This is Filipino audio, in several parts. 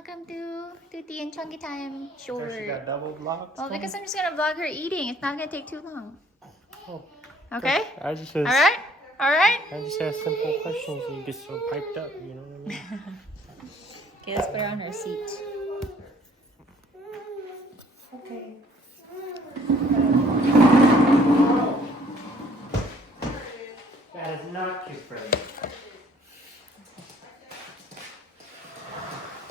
welcome to Tea and Chunky Time short. So she got double vlogs? Well, because I'm just gonna vlog her eating. It's not gonna take too long. Oh, Okay? I just All right? All right? I just ask simple questions and you get so piped up, you know what I mean? Okay, let's put her on her seat. Okay. That is not kid friendly.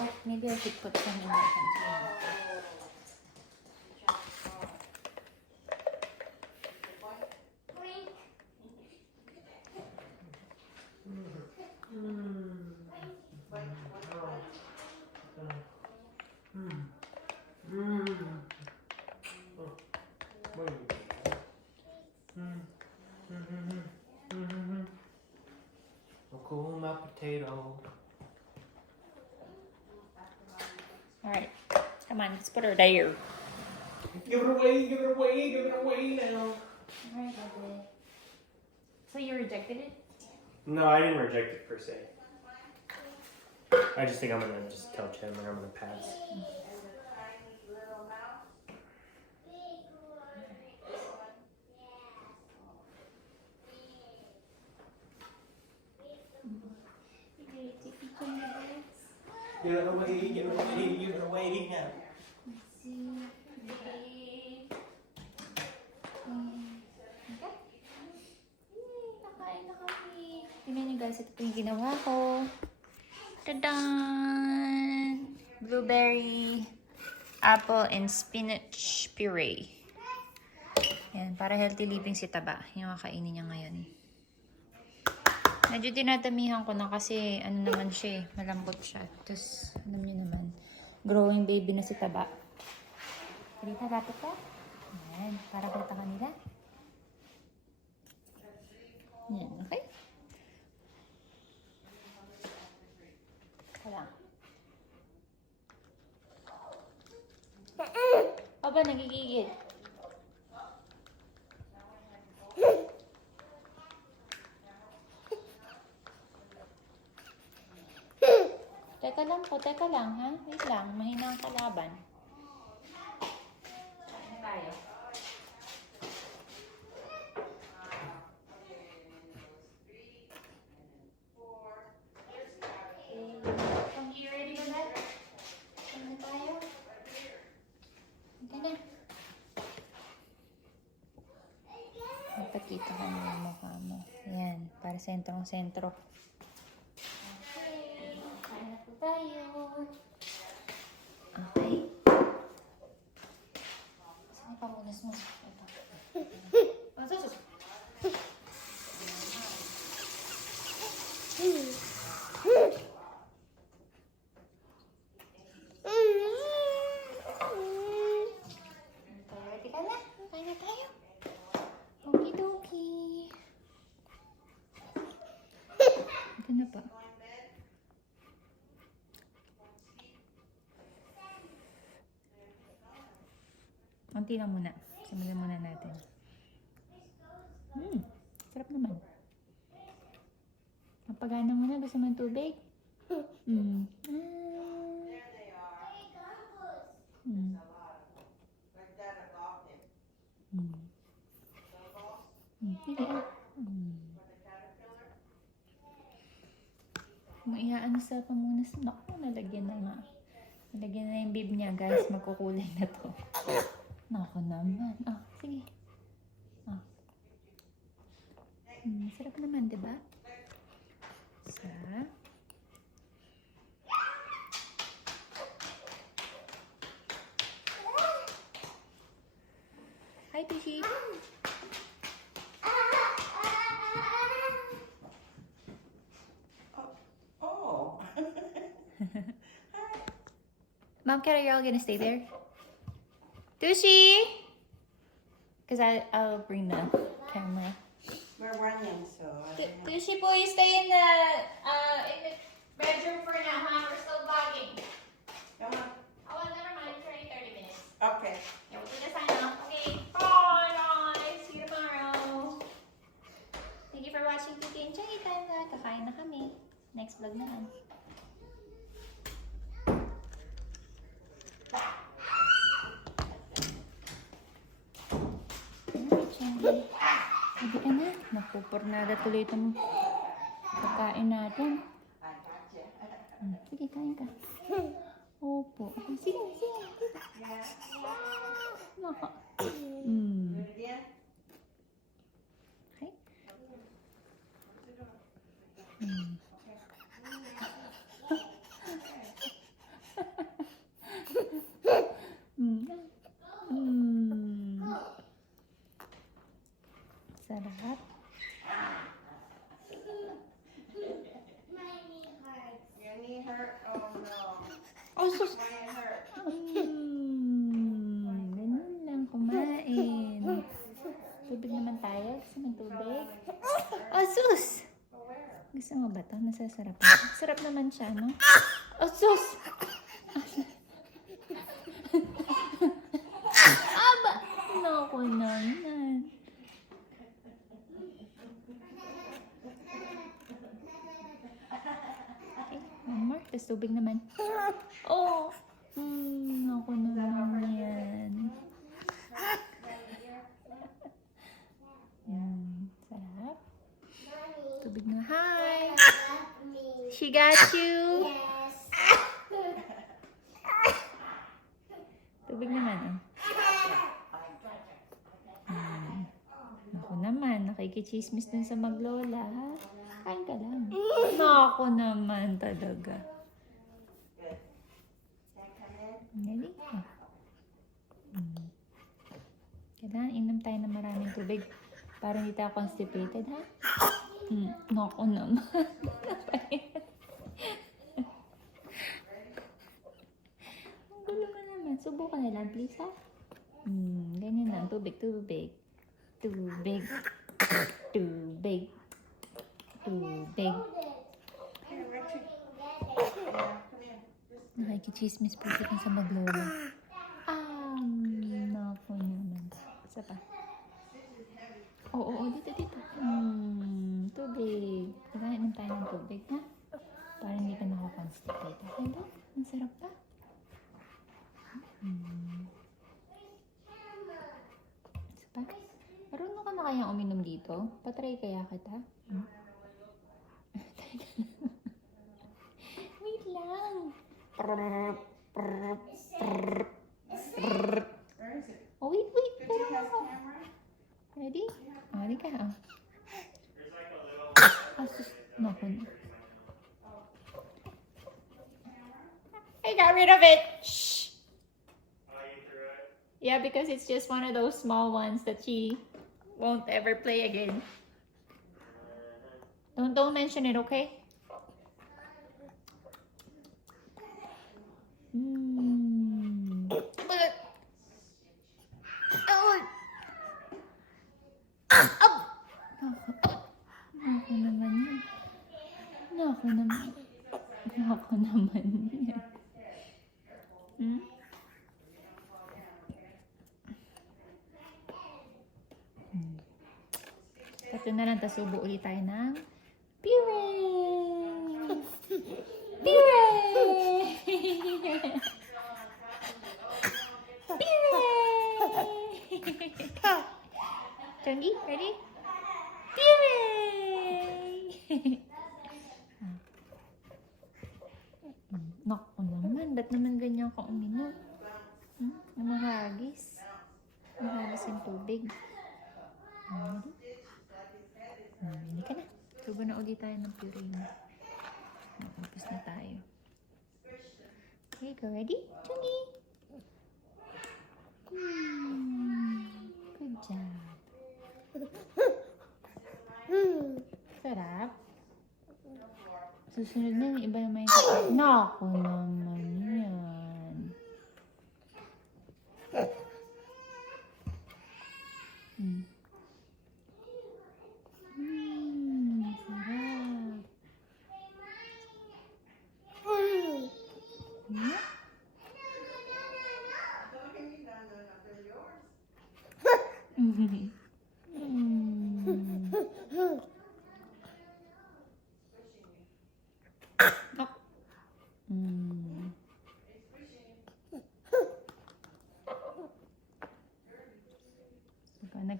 Oh, maybe I should put some in the container. Cool my potato. Alright. Come on, let's put her there. Give it away, give it away, give it away now. Alright, lovely. So you rejected it? No, I didn't reject it per se. I just think I'm gonna just tell Chandler I'm gonna pass. Give it away, give it away, give it away now. Let's see. Nakain na kami. Tingnan niyo guys, ito po yung ginawa ko. Ta-dan! Blueberry, apple, and spinach puree. Yan, para healthy living si Taba. Yung kakainin niya ngayon. Medyo dinadamihan ko na kasi ano naman siya eh, malambot siya. Tapos, alam niyo naman, growing baby na si Taba. Kalita, lapit ka. Yan, para kita kanila. Yan, okay? Wala. Aba, nagigigil. Teka lang, ha? Wait lang, mahina ang kalaban. Ano tayo? You ready for that? Ano tayo? Okay na. Magpakita ka mo yung mukha mo. Yan, para sentrong-sentro. Tayo. Okay. Saan pa munas mo? Ito. Sus. Ready ka na? Kain na tayo. Okie-dokie. Ito na pa. Konti lang muna. Simulan muna natin. Sarap naman. Mapagana muna. Gusto mo ng tubig? Maihaan sa pamunas. Naku, nalagyan na nga. Nalagyan na yung bib niya, guys. Magkukulay na to. Naku naman. Sige. Sarap naman, diba? Hi, Tushi. Oh. Mom, Kat, are you all gonna stay there? Tushi! Because I'll bring the camera. We're running, so. Tushi, please stay in the bedroom for now, huh? We're still vlogging. Come on. Oh, well, never mind. It's already 30 minutes. Okay. Yeah, we'll do the sign off. Okay. Bye, guys. See you tomorrow. Thank you for watching Tea and Chunky Time. Kakain na kami. Next vlog naman. Hindi ka na. Naku, pornada tuloy itong pagkain natin. Sige, kain ka. Opo. Sige, sige. Naka. Okay. Sarap. Your knee hurt? Oh no. Oh, sus. Why it hurt? Ganun lang kumain. Tubig naman tayo. Gusto mo ng tubig? Oh, sus! Gusto mo ba ito? Nasasarapan. Sarap naman siya, no? Oh, sus! Aba! Naku naman. Okay, one more. Tapos tubig naman. Oh! Naku naman yan. Sarap. Tubig na. Hi! She got you! Tubig naman, oh. Naku naman, nakikichismis dun sa maglola, ha? Kain ka lang. Naku naman talaga. Ready? Kailangan inom tayo ng maraming tubig para hindi tayo constipated, ha? Naku naman. Ang gulo mo naman. Subukan na lang, please, ha? Ganyan lang. Tubig, tubig. Tubig. Tubig. Tubig. Here, Richard. Yeah, come here. Nakikichismis po dito sa maglola. Naku naman. Isa pa. Oo, dito. Tubig. Kailangan inom tayo ng tubig, ha? Para hindi ka nakakonstipate. Okay ba? Ang sarap pa. Isa pa. Marunong ka na kayang uminom dito? Patry kaya kita? Wait lang. Where is it? Oh, wait. Did you Pero have ako. camera? Ready? Ready ka, oh. Naku na. I got rid of it! Shh! Yeah, because it's just one of those small ones that she won't ever play again. Don't mention it, okay? Naku naman yan. Ito na lang, tas subo ulit tayo ng puree! Puree! Puree! Chungi, ready? Puree! Naku naman, ba't naman ganyan ka uminom? Mahagis. Mahagis yung tubig. Hindi ka na. Tubo na ulit tayo ng puree mo. Tapos na tayo. Okay, go ready? Chungi! Good job. Sarap. Susunod na yung iba yung may sakit. Naku naman yan. Sarap.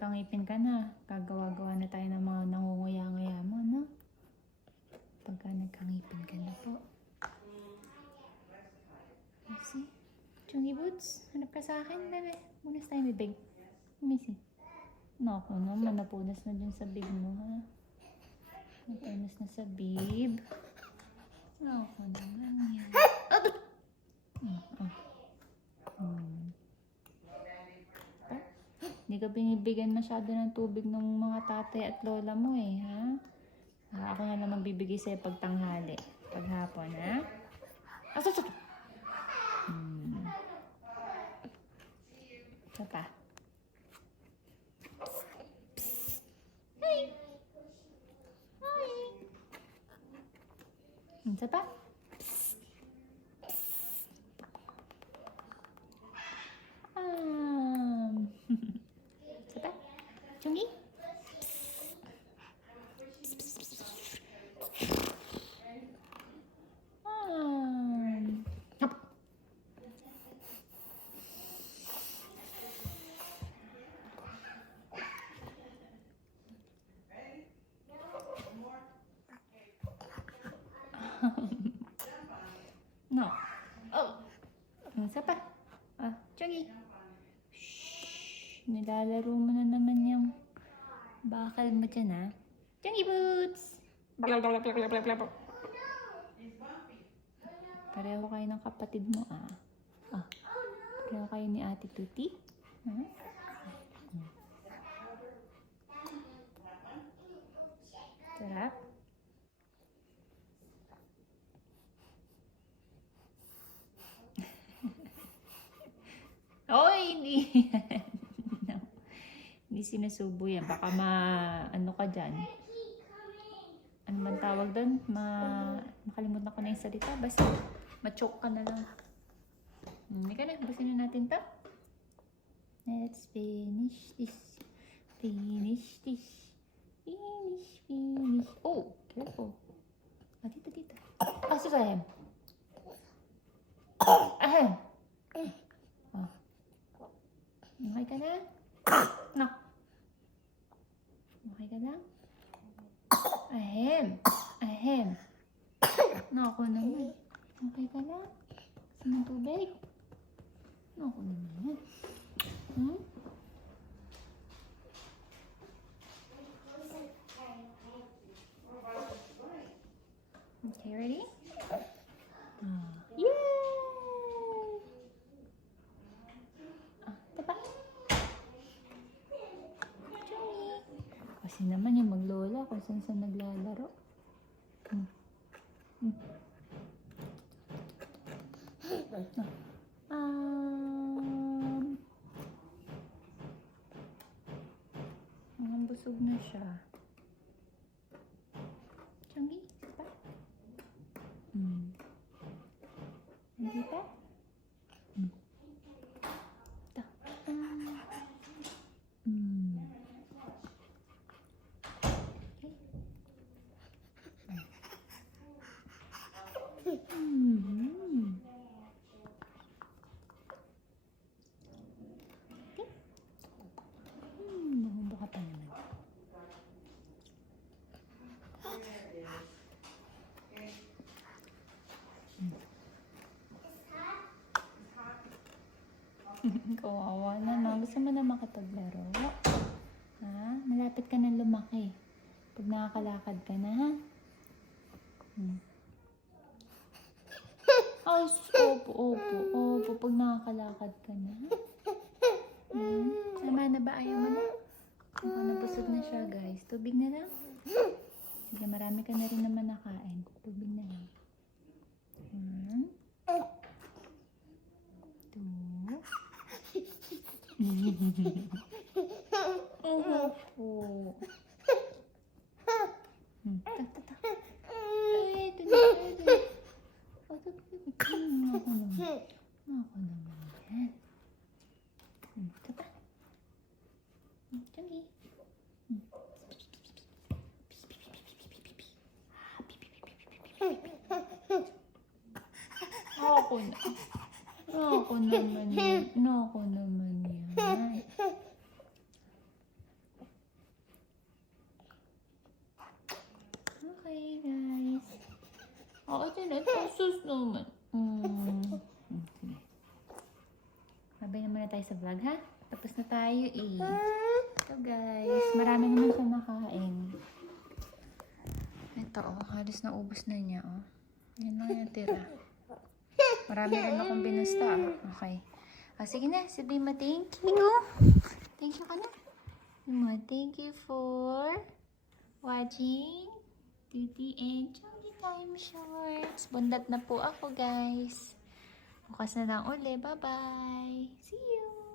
nagkangipin ka na, gagawa-gawa na tayo ng mga nangunguya-nguya mo, no? Pagka nagkangipin ka na po. See? Chungy Boots, hanap ka sa akin, bebe. Munas tayo may big. Missy. Naku naman, napunas na dun sa bib mo, ha? Napunas na sa bib. Naku naman yan. Hindi ka binibigyan masyado ng tubig ng mga tatay at lola mo eh, ha? Ako na naman bibigay sa'yo pag tanghali. Pag hapon, ha? Asok! Isa pa. Hi! Hi! Isa pa. Isa pa. Chungi? Hop. No. Oh. Isa pa. Chungi. Shhh. Nilalaro mo na naman yung bakal mo dyan, ha? Chungi Boots! Pareho kayo ng kapatid mo, pareho kayo ni Ate Tuti. Sarap. Oy, hindi. No. Hindi sinusubo yan. Baka ano ka dyan. Ano man tawag doon? Nakalimutan ko na yung salita. Basta, ma-choke ka na lang. Hindi ka na. Basin na natin to. Let's finish this. Finish this. Finish. Oh, careful. Dito. Susahin. Ahem. Okay ka na? No. Okay ka na? Ahem. Naku naman. Okay ka na? Gusto mo tubig? Naku naman. Okay, ready? Yay! Diba? Kasi naman yung maglola kung saan naglalaro. Busog na siya. Chungi, pa? Hindi pa? Ito. Baka pa naman. Kawawa na, no? Gusto mo na makapaglaro? Ha? Malapit ka na lumaki. Pag nakakalakad ka na, ha? Ay, opo. Pag nakakalakad ka na, ha? Tama na ba? Ayaw mo na? Ako, nabusog na siya, guys. Tubig na lang? Sige, marami ka na rin naman nakain. Tubig na lang. 2. Opo. Ay, ito na. Ako naman yan. Ito pa. Chungi. Ako naman yan. Kenneth, sus naman. Sige. Babay naman na tayo sa vlog, ha? Tapos na tayo, eh. So, guys, marami naman siya nakain. Ito, oh. Halos naubos na niya, oh. Yan lang yung tira. Marami rin akong binusta, ah. Okay. Sige na, sabihin mo, thank you. Thank you ka na. Thank you for watching Tuti and Chongy Time Shorts. Bundat na po ako, guys. Bukas na lang uli. Bye-bye. See you.